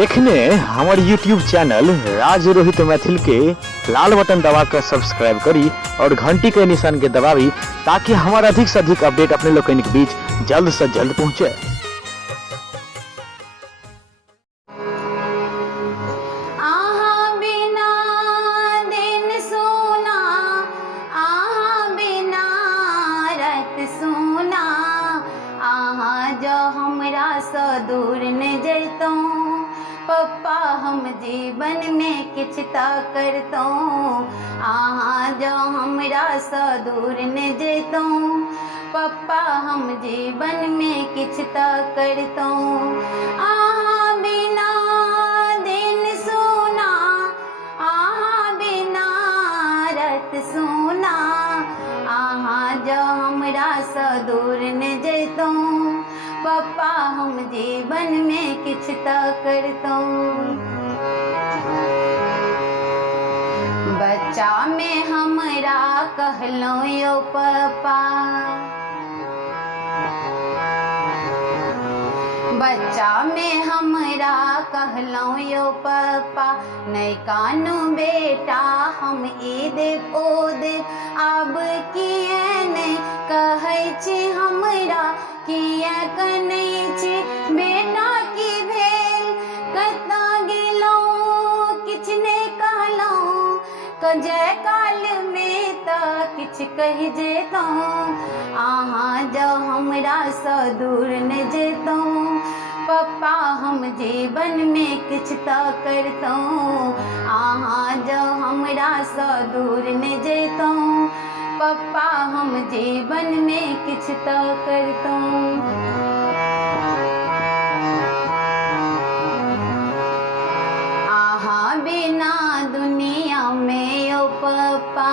एखने हमार YouTube channel राज रोहित मैथिल के लाल बटन दबा कर सब्सक्राइब करी और घंटी के निशान के दबावी ताकि हमारा अधिक से अधिक अपडेट अपने लोग के बीच जल्द से जल्द पहुंचे। दूर न जैतों पप्पा हम जीवन में किछता करतों। आहाँ जो हमरा सा दूर न जैतों पप्पा हम जीवन में किछता करतों। आहाँ बिना दिन सोना आहाँ बिना रात सोना। आहाँ जो हमरा सा दूर न जैतों पप्पा हम जीवन में किछता करतों। बच्चा में हमरा कहलो यो पप्पा बच्चा में हमरा कहलो यो पप्पा। नहीं कानू बेटा हम ई देव ओ देव आब किए नहीं कहै छी हमरा किए कनै छी बेटा की भेल कतऽ गेलौं किछ नहि कहलौं। कजय काल में तऽ किछ कहि जेतौं। आहाँ जो हमरा सँ दूर न जेतौं पप्पा हम जीवन में किछ तऽ करतौं। आहाँ जो हमरा सँ दूर न जेतौं पप्पा हम जीवन में किछ तऽ करतौं। आहाँ बिना दुनिया में यो पप्पा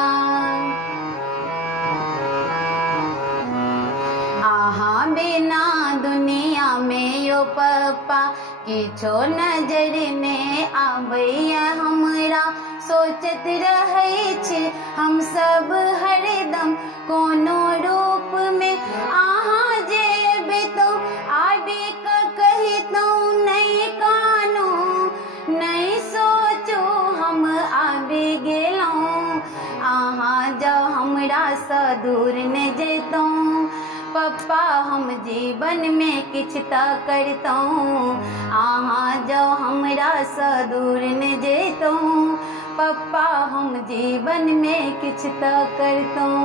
आहाँ बिना दुनिया में यो पप्पा किछो नजर ने आबैया हमरा। सोचत रहै छी हम सब हरदम कोनो रूप में। आहाँ जेबै तो आबि कऽ कहितौं नहीं कानू नहीं सोचू हम आबि गेलौं। आहाँ जो हमरा सँ दूर न जैतौं पप्पा हम जीवन में किछ तऽ करतौं। आहाँ जो हमरा सँ दूर न जैतौं पप्पा हम जीवन में किछ तऽ करतौं।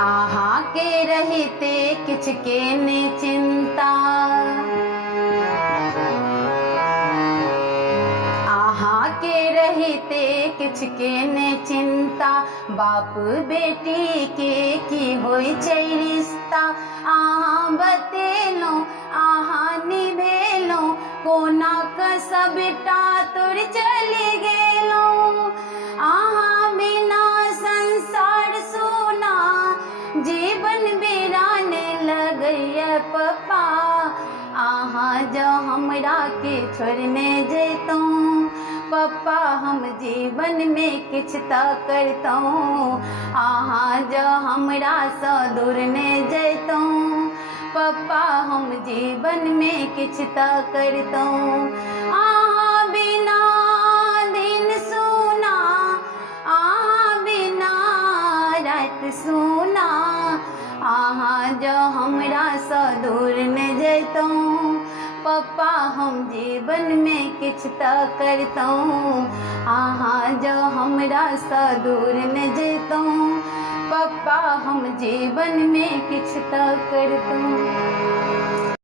आहाँ के रहिते किछ के ने चिंता आहाँ के रहिते किछ के ने चिंता। बाप बेटी के की होय छै रिश्ता। आहाँ बतेलौं आहाँ निभेलौं कोना कऽ सबटा तोड़ चलि गेलौं। आहाँ बिना संसार सोना जीवन वीरान लगैया पप्पा। आहाँ जो हमरा के छोड़ने जैतौं पप्पा हम जीवन में किछ तऽ करतौं। आहाँ जो हमरा सँ दूर न जैतौं पप्पा हम जीवन में किछ तऽ करतौं। आहाँ बिना दिन सोना आहाँ बिना रात सोना। आहाँ जो हमरा सँ दूर न जैतौं पप्पा हम जीवन में किछ तऽ करतौं। आहाँ जो हमरा सँ दूर न जैतौं पप्पा हम जीवन में किछ तऽ करतौं।